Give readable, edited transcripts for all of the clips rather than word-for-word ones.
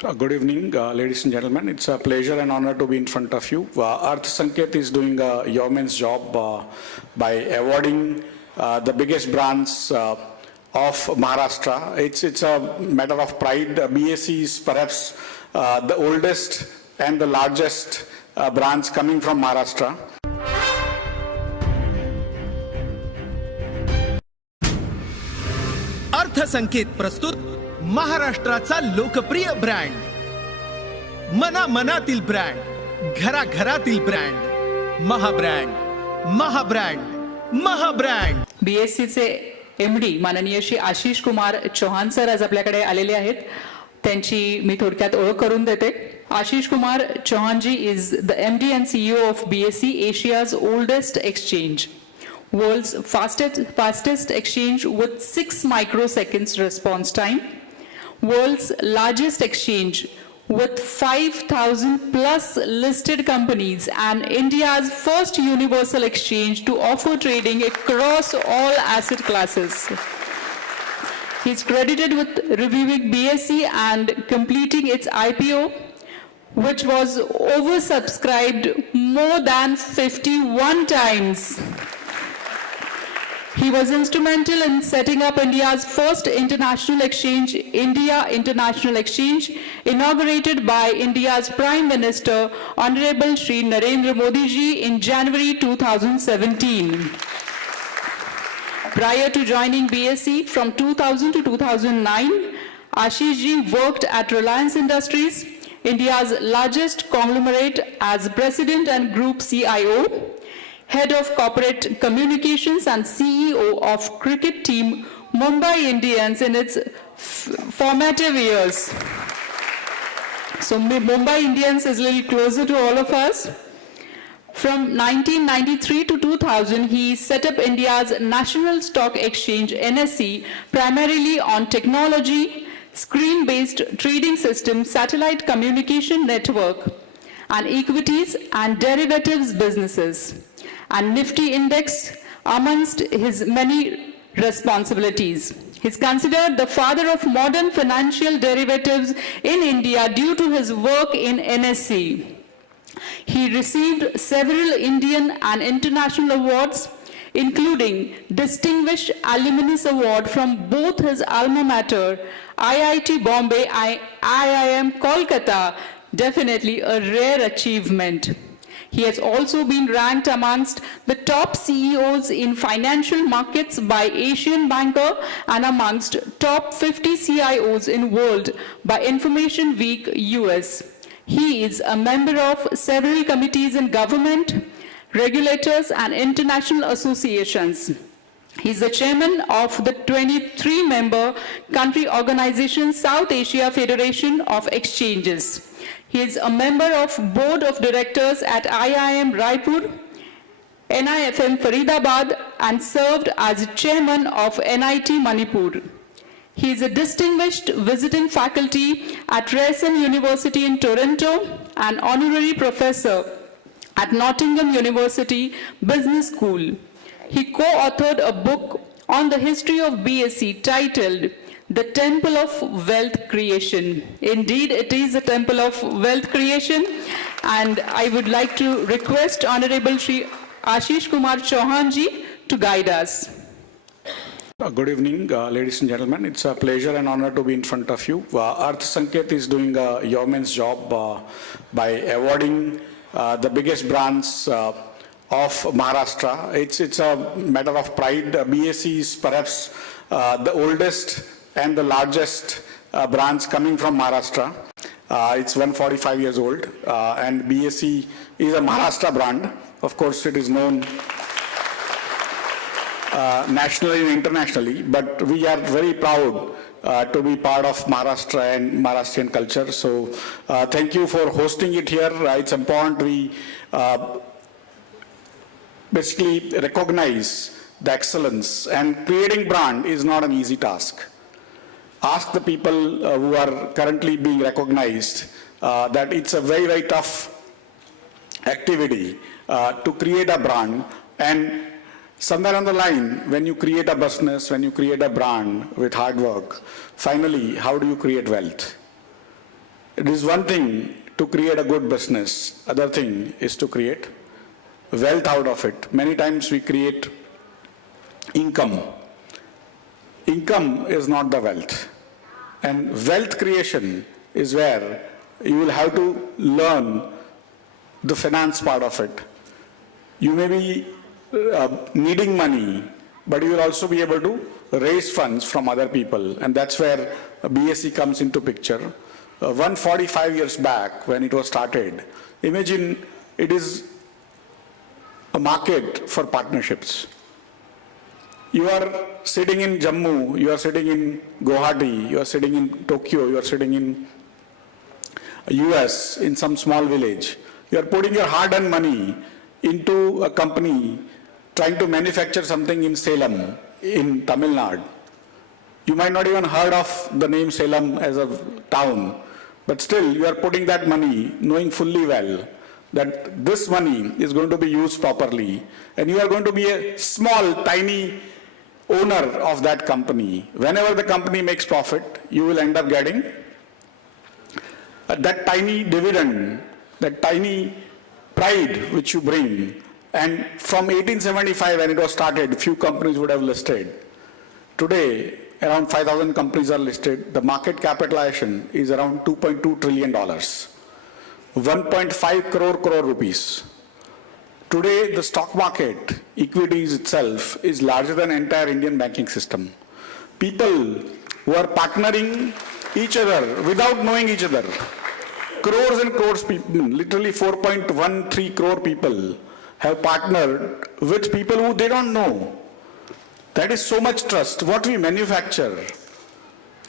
Good evening, ladies and gentlemen. It's a pleasure and honor to be in front of you. Arth Sanket is doing a yeoman's job by awarding the biggest brands of Maharashtra. It's a matter of pride. BSE is perhaps the oldest and the largest brands coming from Maharashtra. अर्थसंकेत प्रस्तुत महाराष्ट्राचा लोकप्रिय brand, मनामनातील brand, घराघरातील brand, महाब्रँड. बीएससीचे MD माननीय Shri Ashish Kumar Chauhan sir आज आपल्याकडे आलेले आहेत. त्यांची मी थोडक्यात ओळख करून देते. Ashish Kumar Chauhanji is the MD and CEO of BSE, Asia's oldest exchange, world's fastest exchange with 6 microseconds response time, world's largest exchange with 5,000 plus listed companies, and India's first universal exchange to offer trading across all asset classes. He's credited with reviewing BSE and completing its IPO, which was oversubscribed more than 51 times. He was instrumental in setting up India's first international exchange, India International Exchange, inaugurated by India's Prime Minister, Honorable Shri Narendra Modi ji in January 2017. Prior to joining BSE from 2000 to 2009, Ashish ji worked at Reliance Industries, India's largest conglomerate, as President and Group CIO, Head of Corporate Communications and CEO of cricket team Mumbai Indians in its formative years. So Mumbai Indians is a little closer to all of us. From 1993 to 2000, he set up India's National Stock Exchange, NSE, primarily on technology, screen-based trading system, satellite communication network, and equities and derivatives businesses, and Nifty Index amongst his many responsibilities. He's considered the father of modern financial derivatives in India due to his work in NSE. He received several Indian and international awards, including Distinguished Alumnus Award from both his alma mater, IIT Bombay and IIM Kolkata, definitely a rare achievement. He has also been ranked amongst the top CEOs in financial markets by Asian Banker and amongst top 50 CIOs in world by Information Week US. He is a member of several committees in government, regulators, and international associations. He is the chairman of the 23-member country organization South Asia Federation of Exchanges. He is a member of board of directors at IIM Raipur, NIFM Faridabad, and served as chairman of NIT Manipur. He is a distinguished visiting faculty at Ryerson University in Toronto and honorary professor at Nottingham University Business School. He co-authored a book on the history of BSE titled The Temple of Wealth Creation. Indeed, it is a temple of wealth creation, and I would like to request Honorable Shri Ashish Kumar Chauhan ji to guide us. Good evening, ladies and gentlemen. It's a pleasure and honor to be in front of you. Arth Sanket is doing a yeoman's job by awarding the biggest brands of Maharashtra. It's a matter of pride. BSE is perhaps the oldest and the largest brands coming from Maharashtra. It's 145 years old, and BSE is a Maharashtra brand. Of course, it is known nationally and internationally, but we are very proud to be part of Maharashtra and Maharashtrian culture. So thank you for hosting it here. It's important we basically recognize the excellence, and creating brand is not an easy task. Ask the people who are currently being recognized that it's a very, very tough activity to create a brand. And somewhere on the line, when you create a business, when you create a brand with hard work, finally, how do you create wealth? it is one thing to create a good business. Other thing is to create wealth out of it. Many times we create income. Income is not the wealth. And wealth creation is where you will have to learn the finance part of it. You may be needing money, but you will also be able to raise funds from other people, and that's where BSE comes into picture. 145 years back when it was started, imagine it is a market for partnerships. You are sitting in Jammu, you are sitting in Guwahati, you are sitting in Tokyo, you are sitting in US, in some small village. You are putting your hard-earned money into a company trying to manufacture something in Salem, in Tamil Nadu. You might not even heard of the name Salem as a town, but still you are putting that money knowing fully well that this money is going to be used properly, and you are going to be a small, tiny owner of that company. Whenever the company makes profit, you will end up getting that tiny dividend, that tiny pride which you bring. And from 1875 when it was started, few companies would have listed. Today, around 5,000 companies are listed. The market capitalization is around $2.2 trillion, 1.5 crore rupees. Today, the stock market, equities itself, is larger than entire Indian banking system. People who are partnering each other without knowing each other, crores and crores people, literally 4.13 crore people have partnered with people who they don't know. That is so much trust. What we manufacture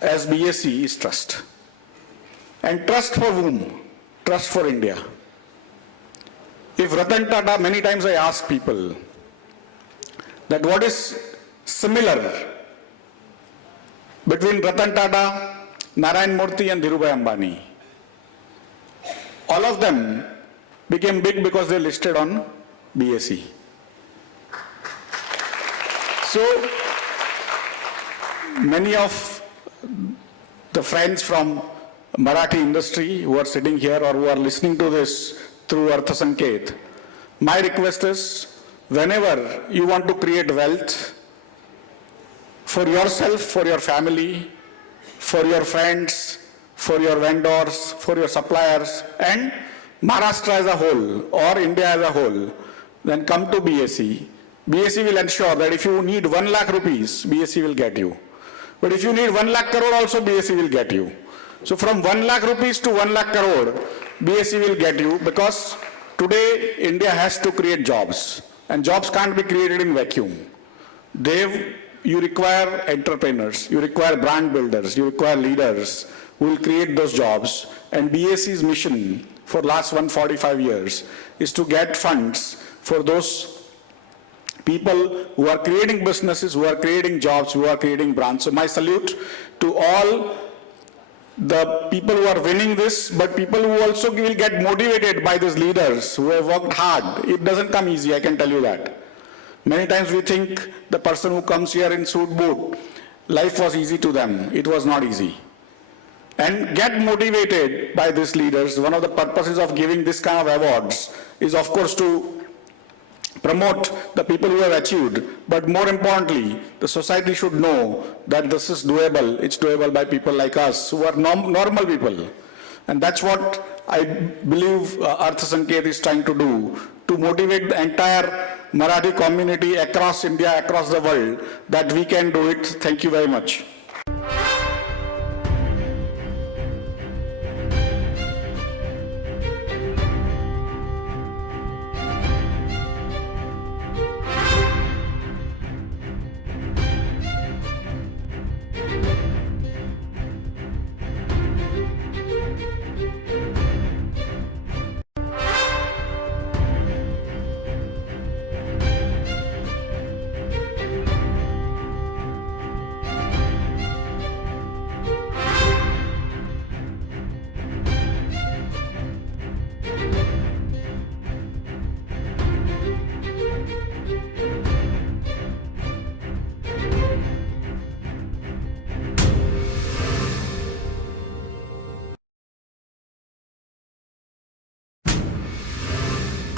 as BSE is trust. And trust for whom? Trust for India. If Ratan Tata, many times I ask people that what is similar between Ratan Tata, Narayan Murthy and Dhirubhai Ambani. All of them became big because they listed on BSE. So many of the friends from Marathi industry who are sitting here or who are listening to this through Artha Sanket, my request is whenever you want to create wealth for yourself, for your family, for your friends, for your vendors, for your suppliers, and Maharashtra as a whole or India as a whole, then come to BSE. BSE will ensure that if you need 1 lakh rupees, BSE will get you. But if you need 1 lakh crore also, BSE will get you. So from 1 lakh rupees to 1 lakh crore, BSE will get you, because today India has to create jobs, and jobs can't be created in vacuum. You require entrepreneurs, you require brand builders, you require leaders who will create those jobs. And BSE's mission for last 145 years is to get funds for those people who are creating businesses, who are creating jobs, who are creating brands. So my salute to all the people who are winning this, but people who also will get motivated by these leaders who have worked hard. It doesn't come easy, I can tell you that. Many times we think the person who comes here in suit boot, life was easy to them. It was not easy. And get motivated by these leaders. One of the purposes of giving this kind of awards is, of course, to promote the people who have achieved, but more importantly, the society should know that this is doable. It's doable by people like us who are normal people. And that's what I believe Artha Sanket is trying to do, to motivate the entire Marathi community across India, across the world, that we can do it. Thank you very much.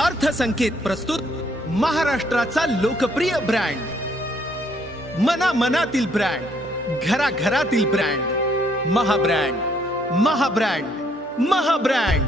अर्थसंकेत प्रस्तुत महाराष्ट्राचा लोकप्रिय brand मनामनातील brand घराघरातील brand महाब्रँड महाब्रँड महाब्रँड